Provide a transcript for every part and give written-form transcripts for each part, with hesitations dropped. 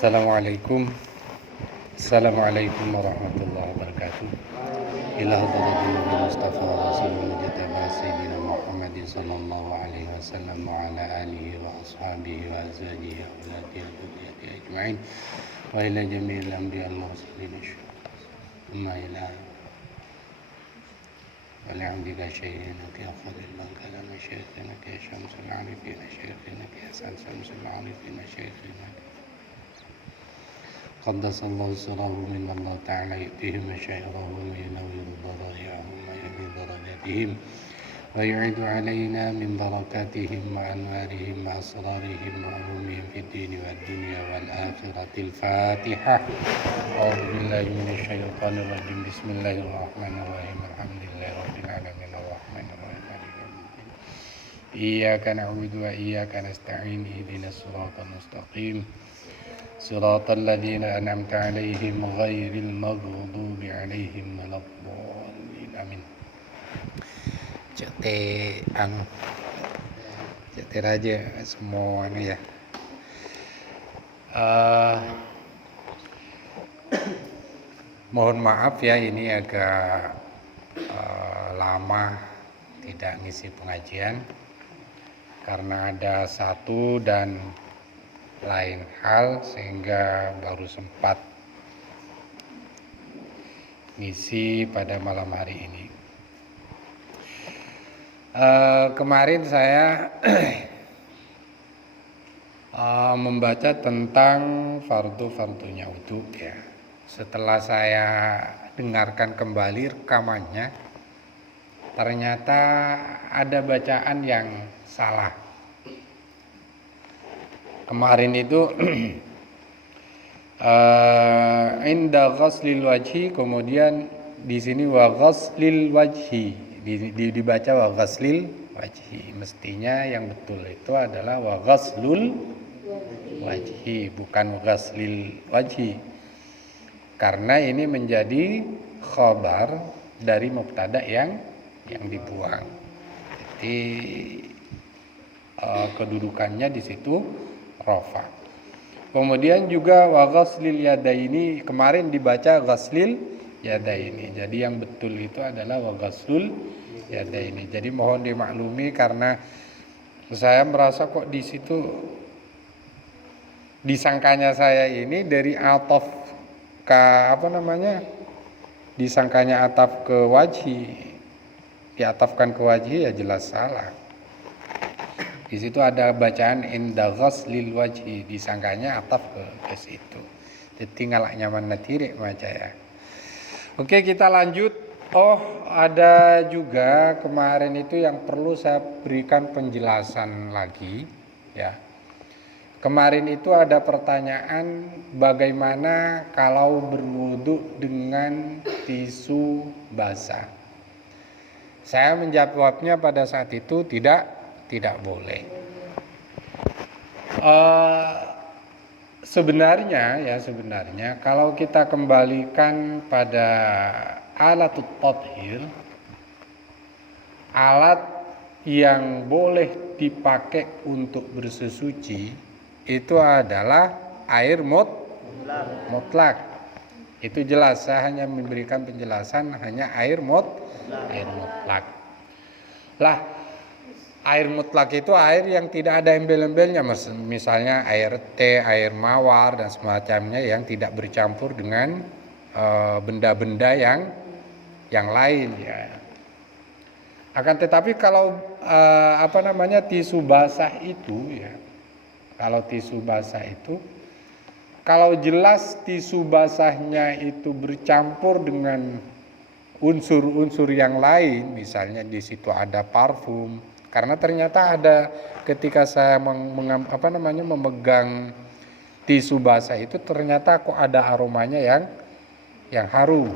Assalamualaikum Assalamualaikum warahmatullahi wabarakatuh. Ila hadratin Nabi Mustafa Rasulullah Jataba Sayyidina Muhammadin sallallahu alaihi wasallam wa ala alihi wa ashabihi wa azwajihi wa ulatihi wa dhurriyyatihi ajma'in wa ila jami'il anbiya Allah sallallahu thumma ila ولعبدك شيئا يا فضل الله كلام شيخنا يا شمس العارفين شيخنا يا سعد شمس العارفين شيخنا قدس الله سره من الله تعالى يؤتيهم مشاعرهم وينور ضرائعهم ويهدي درجاتهم ويعيد علينا من بركاتهم وأنوارهم وأسرارهم وعلومهم في الدين والدنيا والآخرة. الفاتحة. أعوذ بالله من الشيطان الرجيم. بسم الله الرحمن الرحيم. الحمد لله رب العالمين الرحمن الرحيم مالك يوم الدين. إياك نعبد وإياك نستعين. اهدنا الصراط المستقيم صراط الذين أنعمت عليهم غير المغضوب عليهم ولا الضالين. آمين. Cete raja semua ini ya. Mohon maaf ya, ini agak lama tidak ngisi pengajian karena ada satu dan lain hal sehingga baru sempat ngisi pada malam hari ini. Kemarin saya membaca tentang fardu-fardunya wudu ya. Setelah saya dengarkan kembali rekamannya, ternyata ada bacaan yang salah. Kemarin itu inda ghaslil wajhi, kemudian di sini wa ghaslil wajhi. Dibaca wa ghaslil wajhi. Mestinya yang betul itu adalah wa ghaslul wajhi, bukan ghaslil wajhi. Karena ini menjadi khabar dari mubtada yang dibuang. Jadi kedudukannya di situ rafa. Kemudian juga wa ghaslil yadaini, kemarin dibaca ghaslil yadaini. Jadi yang betul itu adalah wa ghaslul yadaini. Jadi mohon dimaklumi karena saya merasa kok di situ disangkanya saya ini dari ataf ke disangkanya ataf ke wajhi, diatafkan ke wajhi, ya jelas salah. Di situ ada bacaan inda ghaslil wajhi, disangkanya ataf ke situ. Jadi ngalak nyaman natirik baca ya. Oke, kita lanjut. Ada juga kemarin itu yang perlu saya berikan penjelasan lagi ya. Kemarin itu ada pertanyaan bagaimana kalau berwudu dengan tisu basah. Saya menjawabnya pada saat itu tidak boleh. Sebenarnya kalau kita kembalikan pada alatut tathhir, alat yang boleh dipakai untuk bersesuci itu adalah air mutlak. Itu jelas, saya hanya memberikan penjelasan hanya air mutlak. Lah, air mutlak itu air yang tidak ada embel-embelnya, misalnya air teh, air mawar dan semacamnya yang tidak bercampur dengan benda-benda yang lain ya. Akan tetapi kalau tisu basah itu ya, kalau jelas tisu basahnya itu bercampur dengan unsur-unsur yang lain, misalnya di situ ada parfum, karena ternyata ada ketika saya memegang tisu basah itu ternyata kok ada aromanya yang harum.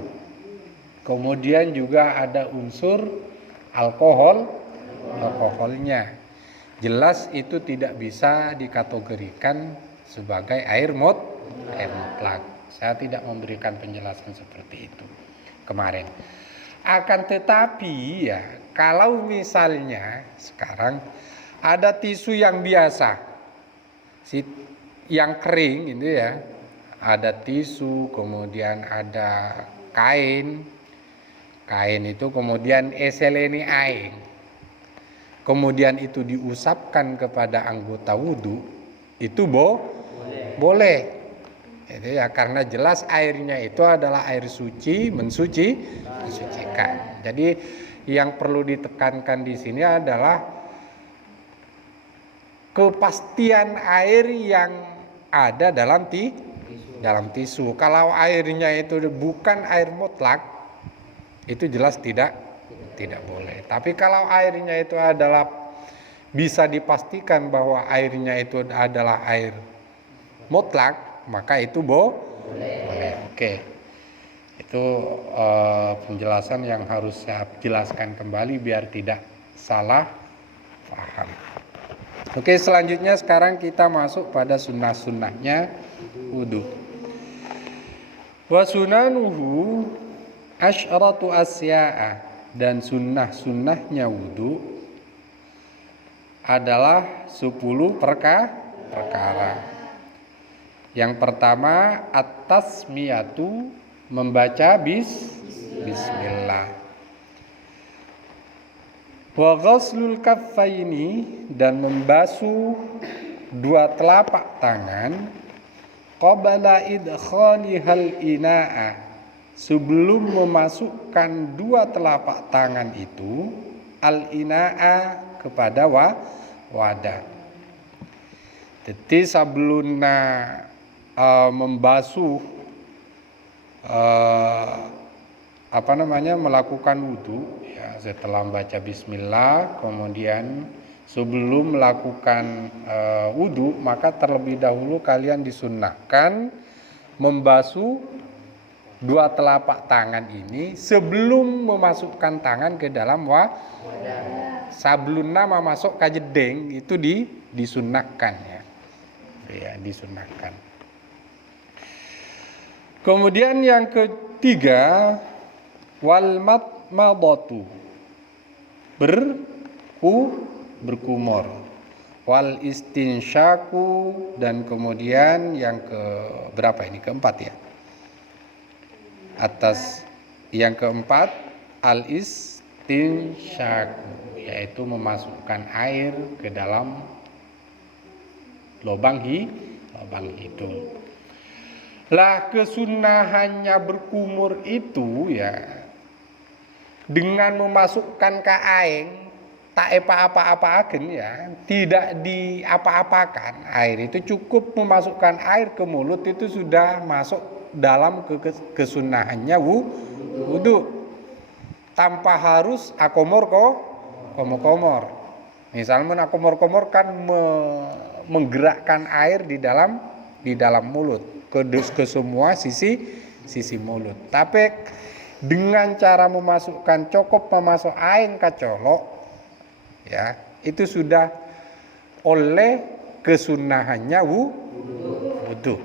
Kemudian juga ada unsur alkoholnya. Jelas itu tidak bisa dikategorikan sebagai air mutlak. Saya tidak memberikan penjelasan seperti itu kemarin. Akan tetapi ya, kalau misalnya sekarang ada tisu yang biasa, yang kering itu ya, ada tisu, kemudian ada kain itu kemudian eseleni aing, kemudian itu diusapkan kepada anggota wudhu, itu boleh. Itu ya, karena jelas airnya itu adalah air suci, mensucikan. Jadi yang perlu ditekankan di sini adalah kepastian air yang ada dalam tisu. Kalau airnya itu bukan air mutlak, itu jelas tidak boleh. Tapi kalau airnya itu adalah bisa dipastikan bahwa airnya itu adalah air mutlak, maka itu boleh. Oke. Itu penjelasan yang harus saya jelaskan kembali biar tidak salah paham. Oke, selanjutnya sekarang kita masuk pada sunnah-sunnahnya wudu. Wa sunanuhu asyratu asya'a, dan sunnah-sunnahnya wudu adalah 10 perkara. Yang pertama at-tasmiyatu, membaca bismillah. Wa ghaslul kaffaini, dan membasuh dua telapak tangan, qabla idkhalihal ina'a, sebelum memasukkan dua telapak tangan itu al ina'a, kepada wadah. Jadi sebelumnya membasuh melakukan wudu ya, setelah membaca bismillah, kemudian sebelum melakukan wudu, maka terlebih dahulu kalian disunnahkan membasuh dua telapak tangan ini sebelum memasukkan tangan ke dalam wadah. Sebelumnya masuk ke jeding itu disunnahkan ya, disunnahkan. Kemudian yang ketiga wal madmadatu, berkumur, wal istinsyaku, dan kemudian yang berapa ini, keempat ya, atas yang keempat al istinsyaku, yaitu memasukkan air ke dalam lubang hidung. Lah kesunahannya berkumur itu ya, dengan memasukkan ke aing tak apa-apa-apakan ya, tidak diapa-apakan air itu, cukup memasukkan air ke mulut itu sudah masuk dalam kesunahannya wudu, tanpa harus akomor. Misalnya akomor kan menggerakkan air di dalam mulut ke semua sisi mulut. Tapi dengan cara memasukkan cukup memasuk air ke colok ya, itu sudah oleh kesunahannya wudu.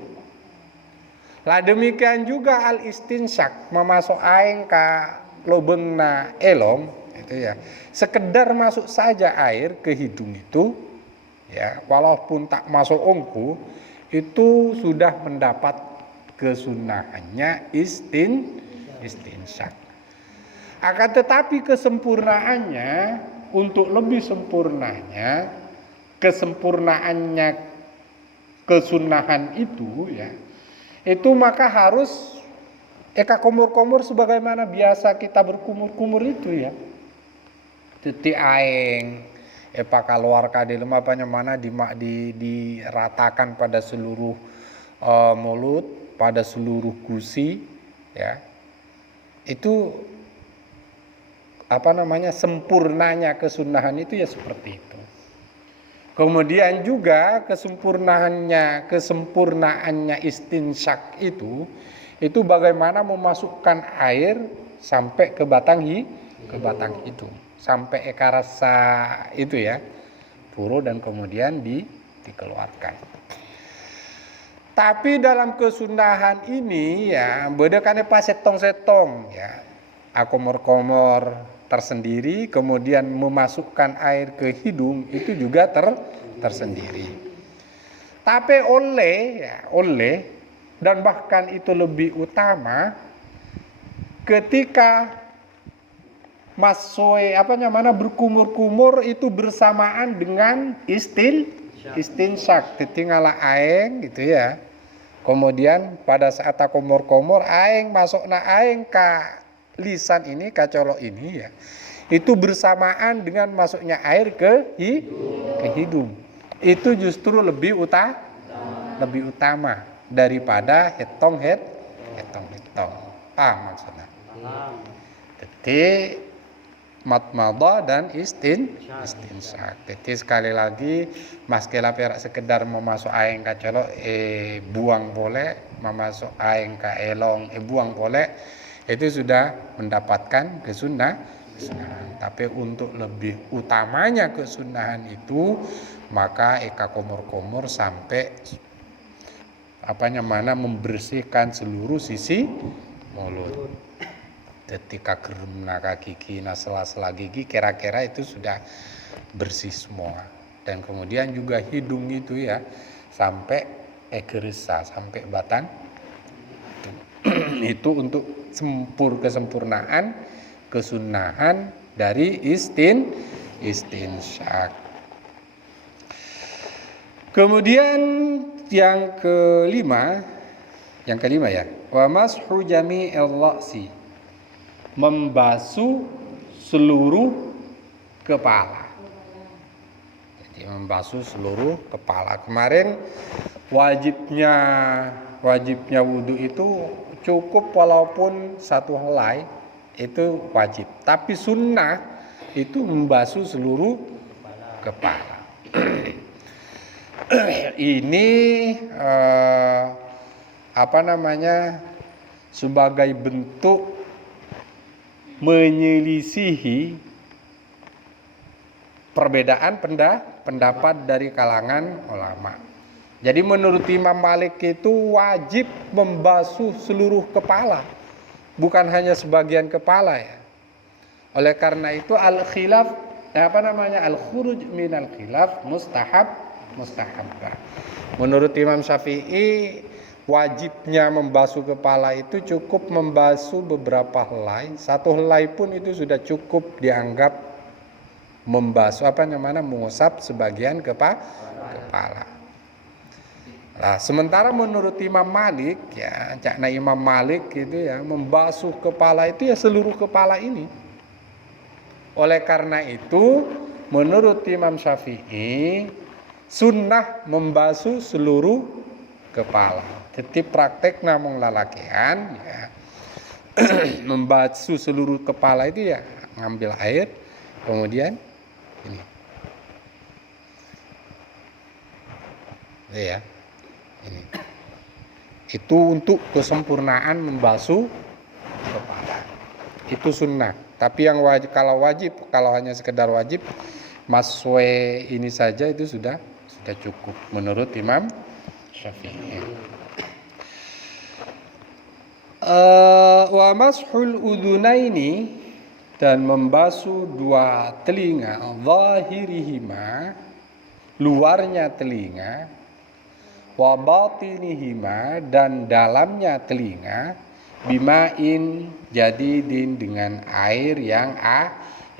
Lah demikian juga al istinsyak, memasuk air ke lubangna elom itu ya, sekedar masuk saja air ke hidung itu ya, walaupun tak masuk ongku, itu sudah mendapat kesunahannya istinsyak. Akan tetapi kesempurnaannya, untuk lebih sempurnanya kesempurnaannya kesunahan itu ya, itu maka harus komur sebagaimana biasa kita berkumur itu ya. Teti aing keluar kadilem mana diratakan pada seluruh mulut, pada seluruh gusi ya. Itu sempurnanya kesunahan itu ya seperti itu. Kemudian juga kesempurnaannya istinsyak itu bagaimana memasukkan air sampai ke batang hidung, sampai ekarasa itu ya, puru, dan kemudian dikeluarkan. Tapi dalam kesunahan ini ya, bedakannya pas setong ya, akomor tersendiri, kemudian memasukkan air ke hidung itu juga tersendiri. Tapi oleh dan bahkan itu lebih utama ketika masoi berkumur-kumur itu bersamaan dengan istinsyak titingala aeng gitu ya. Kemudian pada saat kumur-kumur aeng masuk na aeng ka lisan ini ka colok ini ya. Itu bersamaan dengan masuknya air ke hidung. Itu justru lebih utama daripada hetong. Maksudnya. Jadi matmadah dan istinsyak. Jadi sekali lagi mas kela perak sekedar memasuk aing ka colok buang boleh, memasuk aing ka elong buang boleh, itu sudah mendapatkan kesunahan. Tapi untuk lebih utamanya kesunahan itu maka eka komor-komor sampai membersihkan seluruh sisi mulut. Ketika geremna gigi, sela-sela gigi kira-kira itu sudah bersih semua. Dan kemudian juga hidung itu ya sampai geresa, sampai batang. Itu untuk kesempurnaan kesunahan dari istinsyak. Kemudian yang kelima ya, wa mashu jami'il ra'si, membasuh seluruh kepala. Jadi membasuh seluruh kepala. Kemarin wajibnya wudu itu cukup walaupun satu helai itu wajib. Tapi sunnah itu membasuh seluruh kepala. Ini sebagai bentuk menyelisihi perbedaan pendapat dari kalangan ulama. Jadi menurut Imam Malik itu wajib membasuh seluruh kepala, bukan hanya sebagian kepala ya. Oleh karena itu al-khilaf al-khuruj minal khilaf mustahabah. Menurut Imam Syafi'i wajibnya membasuh kepala itu cukup membasuh beberapa helai. Satu helai pun itu sudah cukup dianggap membasuh mengusap sebagian kepala. Nah, sementara menurut Imam Malik ya, Imam Malik itu ya membasuh kepala itu ya seluruh kepala ini. Oleh karena itu menurut Imam Syafi'i sunnah membasuh seluruh kepala. Jadi praktek namung lalakian ya. Membasuh seluruh kepala itu ya ngambil air kemudian ini. Ya. Ini. Itu untuk kesempurnaan membasuh kepala. Itu sunnah. Tapi yang kalau hanya sekedar wajib maswe ini saja itu sudah cukup menurut Imam Syafi'i. Wa mashul udhunaini, dan membasuh dua telinga, zahirihima, luarnya telinga, wa batinihima, dan dalamnya telinga, bimain jadidin, dengan air yang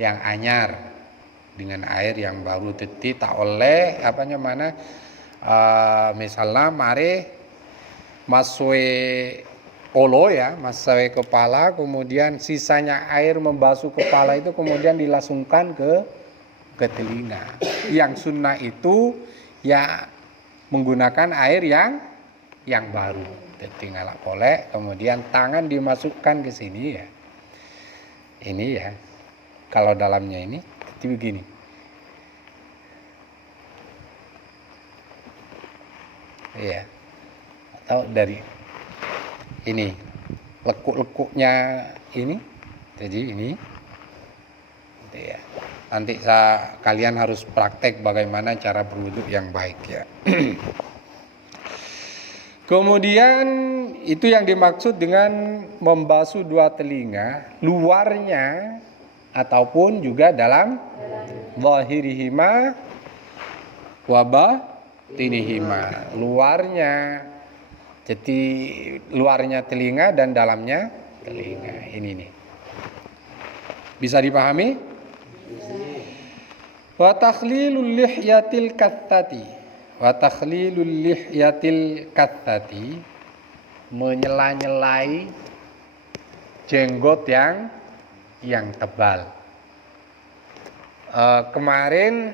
anyar, dengan air yang baru. Teti tak oleh misalnya mari masue olo ya, masue kepala, kemudian sisanya air membasuh kepala itu kemudian dilangsungkan ke telinga. Yang sunnah itu ya menggunakan air yang baru. Teti ngalak oleh, kemudian tangan dimasukkan ke sini ya. Ini ya. Kalau dalamnya ini seperti begini. Iya. Atau dari ini lekuk-lekuknya ini. Jadi ini. Ya. Nanti kalian harus praktek bagaimana cara berwudu yang baik ya. Kemudian itu yang dimaksud dengan membasuh dua telinga, luarnya ataupun juga dalam zahirihima tinihima, luarnya. Jadi luarnya telinga dan dalamnya telinga. Ini nih. Bisa dipahami? Wa takhlilul lihyatil kathati. Wa takhlilul lihyatil kathati, menyela-nyelai jenggot yang tebal. Kemarin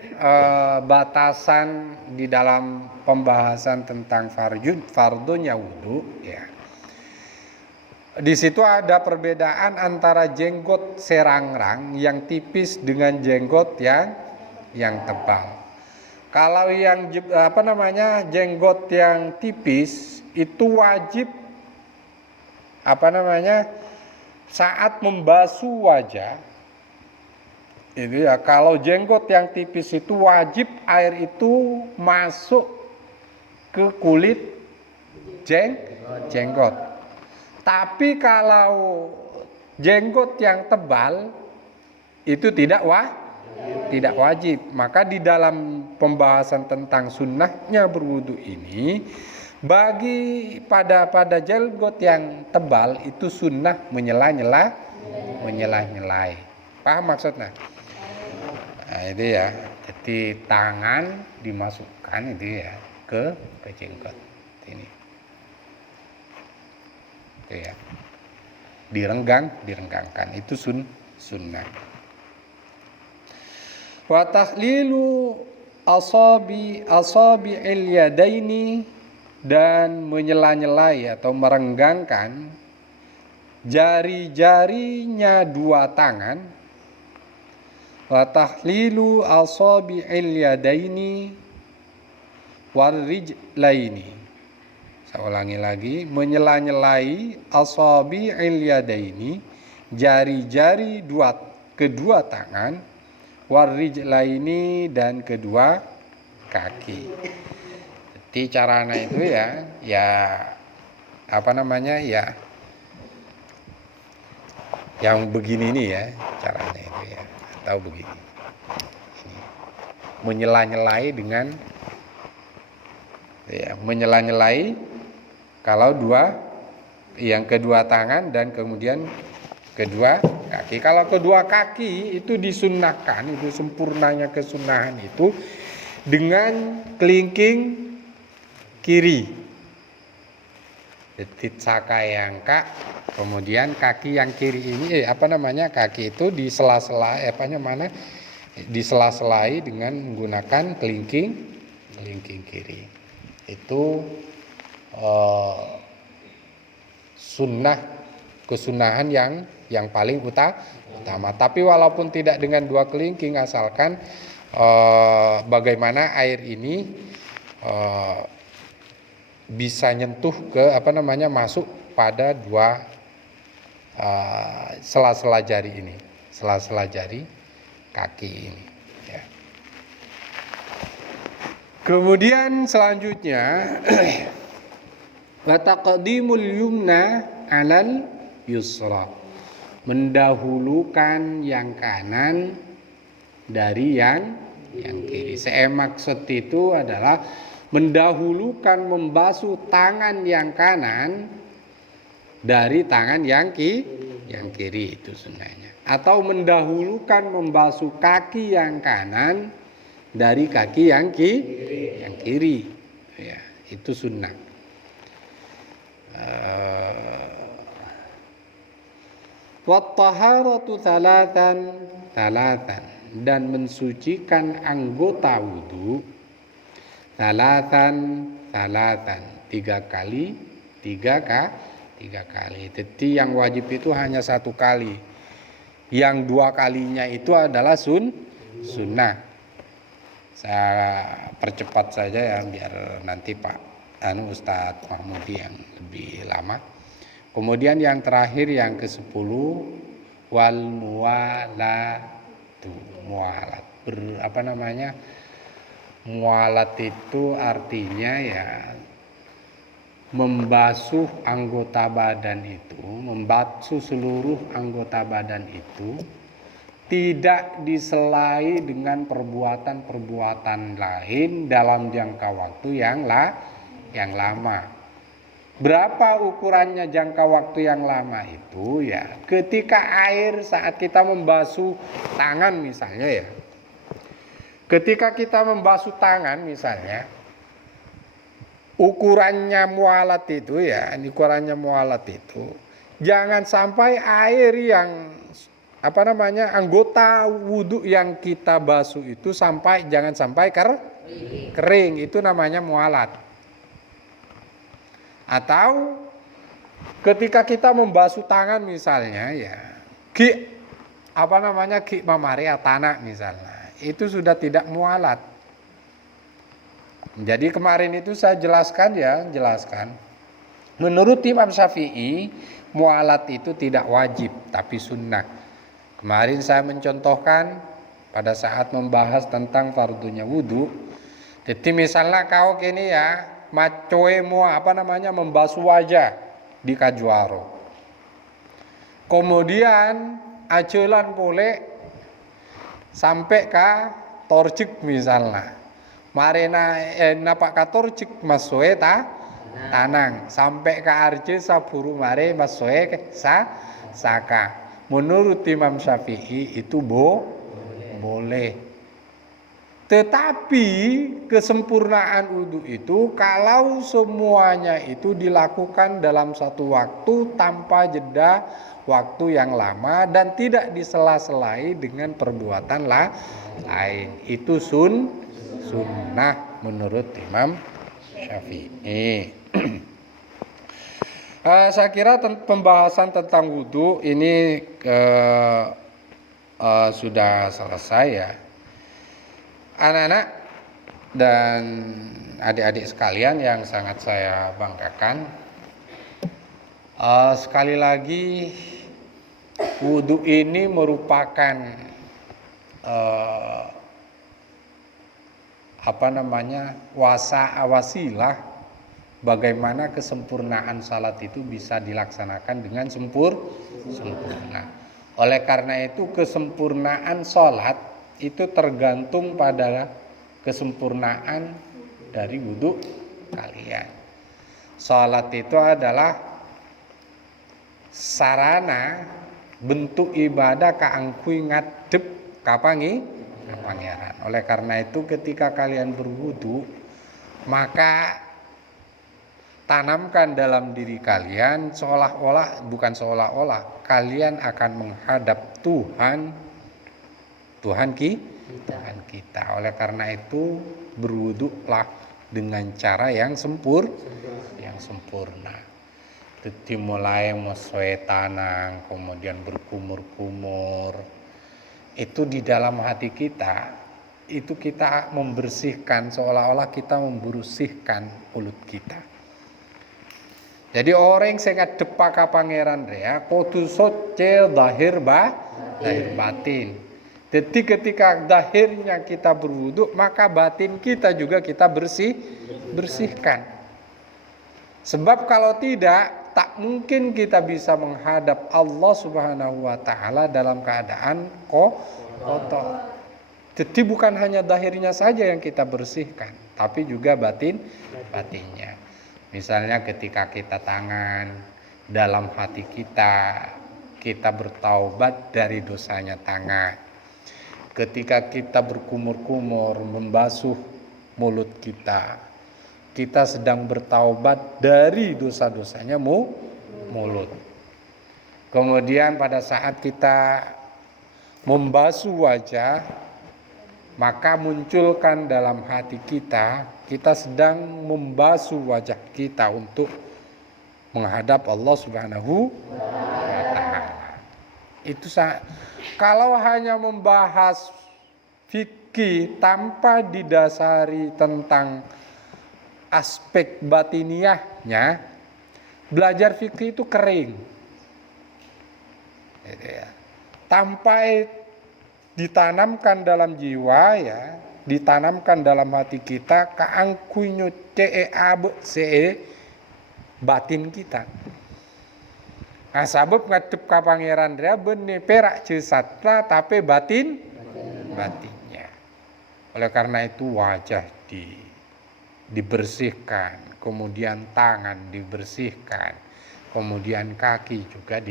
batasan di dalam pembahasan tentang fardunya wudu, ya. Di situ ada perbedaan antara jenggot serangrang yang tipis dengan jenggot yang tebal. Kalau yang jenggot yang tipis itu wajib saat membasuh wajah. Itu ya, kalau jenggot yang tipis itu wajib air itu masuk ke kulit jenggot. Tapi kalau jenggot yang tebal itu tidak wajib. Maka di dalam pembahasan tentang sunnahnya berwudu ini, bagi pada jenggot yang tebal itu sunnah menyela-nyelai. Paham maksudnya? Nah, itu ya. Jadi tangan dimasukkan itu ya ke jenggot ini. Itu ya. Direnggangkan itu sunnah. Wa tahlilu asabi'il yadaini, dan menyela-nyelai atau merenggangkan jari-jarinya dua tangan. Wa tahlilu asabi'il yadaini warrijlaini. Saya ulangi lagi, menyela-nyelai asabi'il yadaini, jari-jari kedua tangan, warrijlaini, dan kedua kaki. Jadi caranya itu ya yang begini nih ya caranya itu ya. Tahu begini, menyela-nyelai dengan menyela-nyelai kalau yang kedua tangan dan kemudian kedua kaki. Kalau kedua kaki itu disunnahkan, itu sempurnanya kesunahan itu dengan kelingking kiri. Jadi sakayangka, kemudian kaki yang kiri ini kaki itu di sela-sela disela-selai dengan menggunakan kelingking kiri. Itu kesunahan yang paling utama. Tapi walaupun tidak dengan dua kelingking, asalkan bagaimana air ini bisa nyentuh ke masuk pada dua sela-sela jari ini, sela-sela jari kaki ini ya. Kemudian selanjutnya wa taqdimul yumna 'alal yusra, mendahulukan yang kanan dari yang kiri. Maksud itu adalah mendahulukan membasuh tangan yang kanan dari tangan yang kiri, itu sunnahnya. Atau mendahulukan membasuh kaki yang kanan dari kaki yang kiri. Ya, itu sunnah. Wat taharatu thalathan, dan mensucikan anggota wudu Talatan, 3 kali. Jadi yang wajib itu hanya 1 kali. Yang 2 kalinya itu adalah sunnah. Saya percepat saja ya biar nanti Ustadz Mahmudi yang lebih lama. Kemudian yang terakhir yang ke-10 wal muwalatu. Muwalat. Mualat itu artinya ya membasuh anggota badan itu, membasuh seluruh anggota badan itu tidak diselai dengan perbuatan-perbuatan lain dalam jangka waktu yang lama. Berapa ukurannya jangka waktu yang lama itu ya? Ketika air saat kita membasuh tangan misalnya ya. Ketika kita membasuh tangan misalnya, ukurannya mualat itu ya, jangan sampai air yang anggota wudhu yang kita basuh itu jangan sampai kering, itu namanya mualat. Atau ketika kita membasuh tangan misalnya ya, ki mamari tanah misalnya, itu sudah tidak mualat. Jadi kemarin itu saya jelaskan. Menurut Imam Syafi'i, mualat itu tidak wajib tapi sunnah. Kemarin saya mencontohkan pada saat membahas tentang fardunya wudu. Jadi misalnya kau kini ya, macoemu membasuh wajah di kajuaro. Kemudian acelan boleh sampai ke torcik misalnya. Marina napak ka torcik masue tanang sampai ke arce saburu mare masue saka. Menurut Imam Syafi'i itu boleh. Tetapi kesempurnaan wudhu itu kalau semuanya itu dilakukan dalam satu waktu tanpa jeda waktu yang lama dan tidak disela-selai dengan perbuatan lain. Itu sunnah menurut Imam Syafi'i. Saya kira pembahasan tentang wudhu ini sudah selesai ya. Anak-anak dan adik-adik sekalian yang sangat saya banggakan, sekali lagi wudhu ini merupakan wasilah bagaimana kesempurnaan salat itu bisa dilaksanakan dengan sempurna. Oleh karena itu kesempurnaan salat itu tergantung pada kesempurnaan dari wudhu kalian. Salat itu adalah sarana bentuk ibadah kaangkui ngadep kapangi pangeran. Oleh karena itu ketika kalian berwudhu, maka tanamkan dalam diri kalian bukan seolah-olah kalian akan menghadap Tuhan kita. Oleh karena itu berwuduklah dengan cara yang sempurna. Jadi mulai mesue tanang, kemudian berkumur-kumur. Itu di dalam hati kita, itu kita membersihkan seolah-olah kita membersihkan mulut kita. Jadi orang sing ngadep ka pangeran ya, kudu soce zahir batin. Jadi ketika zahirnya kita berwudu, maka batin kita juga kita bersihkan. Sebab kalau tidak, tak mungkin kita bisa menghadap Allah Subhanahu wa taala dalam keadaan kotor. Jadi bukan hanya zahirnya saja yang kita bersihkan, tapi juga batinnya. Misalnya ketika kita tangan, dalam hati kita bertaubat dari dosanya tangan. Ketika kita berkumur-kumur membasuh mulut kita sedang bertaubat dari dosa-dosanya mulut. Kemudian pada saat kita membasuh wajah, maka munculkan dalam hati kita sedang membasuh wajah kita untuk menghadap Allah Subhanahu wa taala. Itu kalau hanya membahas fikih tanpa didasari tentang aspek batiniahnya, belajar fikih itu kering. Gitu ya. Tanpa ditanamkan dalam jiwa ya, ditanamkan dalam hati kita kaangkunyo batin kita. Nah, sabab ngadep ka pangeran dia benih perak jasatna tapi batinnya. Oleh karena itu wajah dibersihkan, kemudian tangan dibersihkan, kemudian kaki juga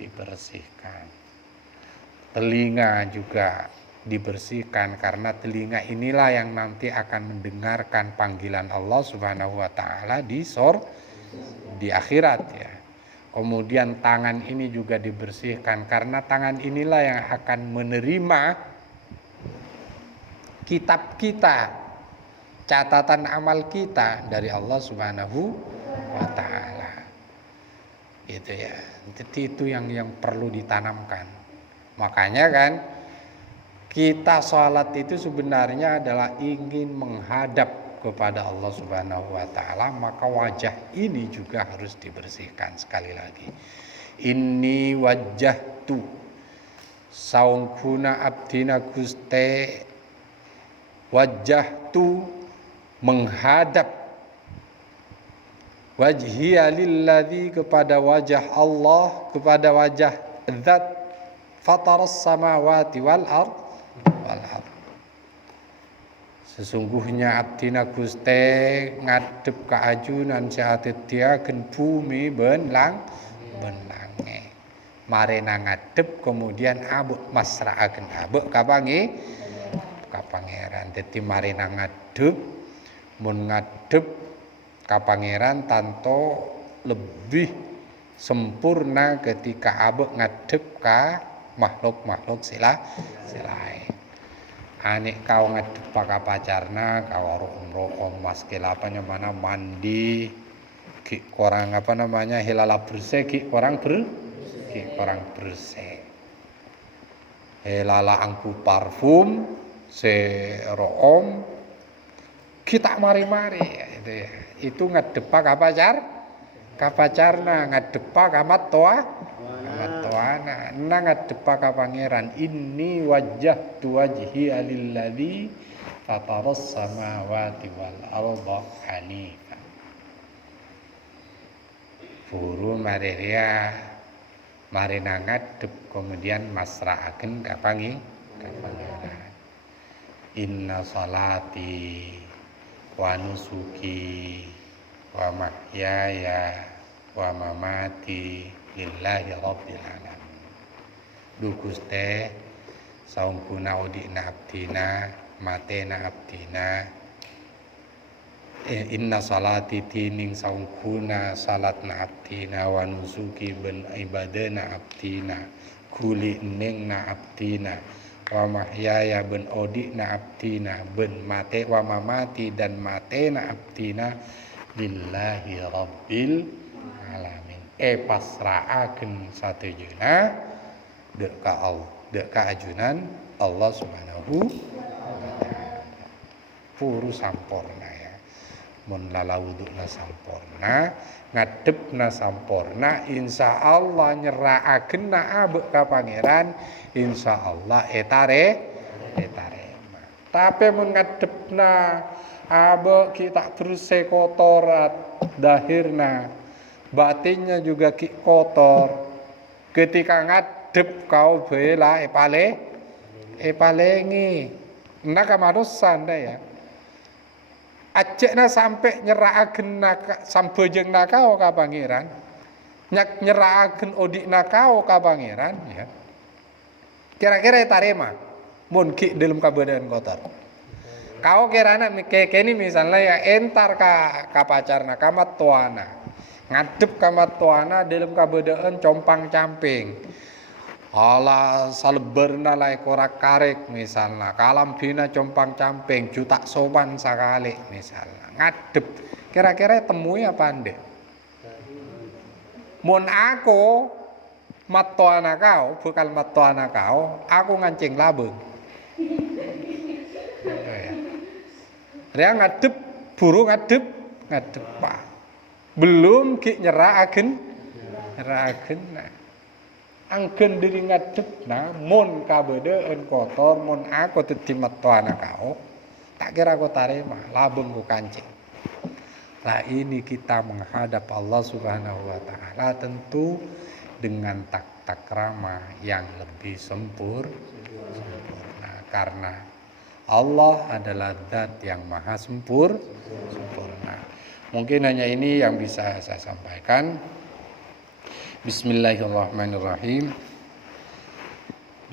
dibersihkan. Telinga juga dibersihkan karena telinga inilah yang nanti akan mendengarkan panggilan Allah Subhanahu wa taala di akhirat ya. Kemudian tangan ini juga dibersihkan karena tangan inilah yang akan menerima kitab kita, catatan amal kita dari Allah Subhanahu wa taala. Gitu ya. Jadi itu yang perlu ditanamkan. Makanya kan kita sholat itu sebenarnya adalah ingin menghadap kepada Allah Subhanahu wa taala, maka wajah ini juga harus dibersihkan sekali lagi. Inni wajjahtu saungkuna abdina Guste, wajjahtu menghadap wajhiya lilladzi kepada wajah Allah, kepada wajah zat fataras samawati wal ard. Sesungguhnya abdina Guste ngadep ka ajunan saate diaken bumi benlange marena ngadep kemudian abuk masraaken abuk ka pangeran. Dadi marena ngadep mun ngadep ka pangeran tanto lebih sempurna ketika abuk ngadep ka makhluk-makhluk selain. Anik kau ngadep ka pacarna kau room mas kelapanya mana mandi ki korang hilala bersih ki korang bersih hilala angku parfum se room kita mari-mari itu ya. Itu ngadep ka pacarna ngadep ka mattoana ngadep ka pangeran. Inni wajjahtu wajhi lilladzi fataras samawati wal arda hanifan. Buru mareria marina ngadep kemudian masraaken ka pangeran. Inna salati wa nusuki wa mahyaya wa mamati lillahi rabbil alamin. Duguste saungkuna udina abdina matena abdina inna salati tining saungkuna salatna abdina wa nusuki ben ibadana abdina kuli ningna abdina wa mahyaya ben odina abdina ben mate wa mamati dan matena abdina lillahi rabbil alamin. Pasraaken satujuna dek ka ajunan Allah Subhanahu wa taala. Puru sampurna ya. Mun lalawuduna sampurna, ngadepna sampurna, insyaallah nyeraakeun abek ka pangeran, insyaallah etare. Tapi mun ngadepna abek kita bersih kotorat dahirna, batinnya juga kotor. Ketika ngadep kau bela palengi nak manusan ya. Acekna sampai nyeraakeun sambojeng nakau ka pangeran. Nyak nyeraakeun odikna kau ka pangeran ya. Kira-kira tarema mun ki dalam kabadan kotor. Kau kirana kene misalnya ya entar ka pacarna ka mattuana. Ngadep ka mattuana dalam kabadaan compang camping. Ala saleberna lae korak karek misalnya. Kalambina compang camping juta sopan sakali misalnya. Ngadep kira-kira temui apa ande? Mun aku mattuana kau, bukan mattuana kau, aku ngancing labeng. Dia ngadep, buru ngadep pak. Belum ki nyeraakeun nah. Angkeun diri ngadep nah mun kabedeun kotor mun aku teu mattoana kau tak kira aku tarima labeng ku kancing. Lah ini kita menghadap Allah Subhanahu wa taala tentu dengan takrama yang lebih sempurna karena Allah adalah zat yang maha sempurna. Mungkin hanya ini yang bisa saya sampaikan. Bismillahirrahmanirrahim.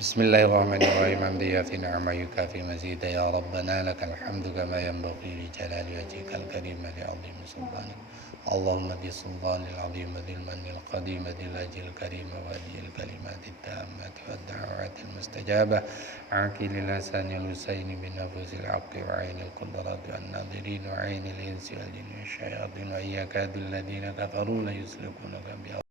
Bismillahirrahmanirrahim. Hamdi ya fi ni'ma yukafi mazida ya rabbana lakal hamdu kama yanbaghi li jalali wajhikal karim li 'azimi sultanik. Allahumma bi sultanil 'azim dzil manil qadim dzil ajil karim wa dzil kalimatit tammati wad da'watil mustajabah. Aqil lisanil husaini bin nafsil haqqi wa 'ainil qudrati wan nadirin wa 'ainil insi wal jinni wasyayatin wa iyyaka alladhina kafaru la yuslikunaka bi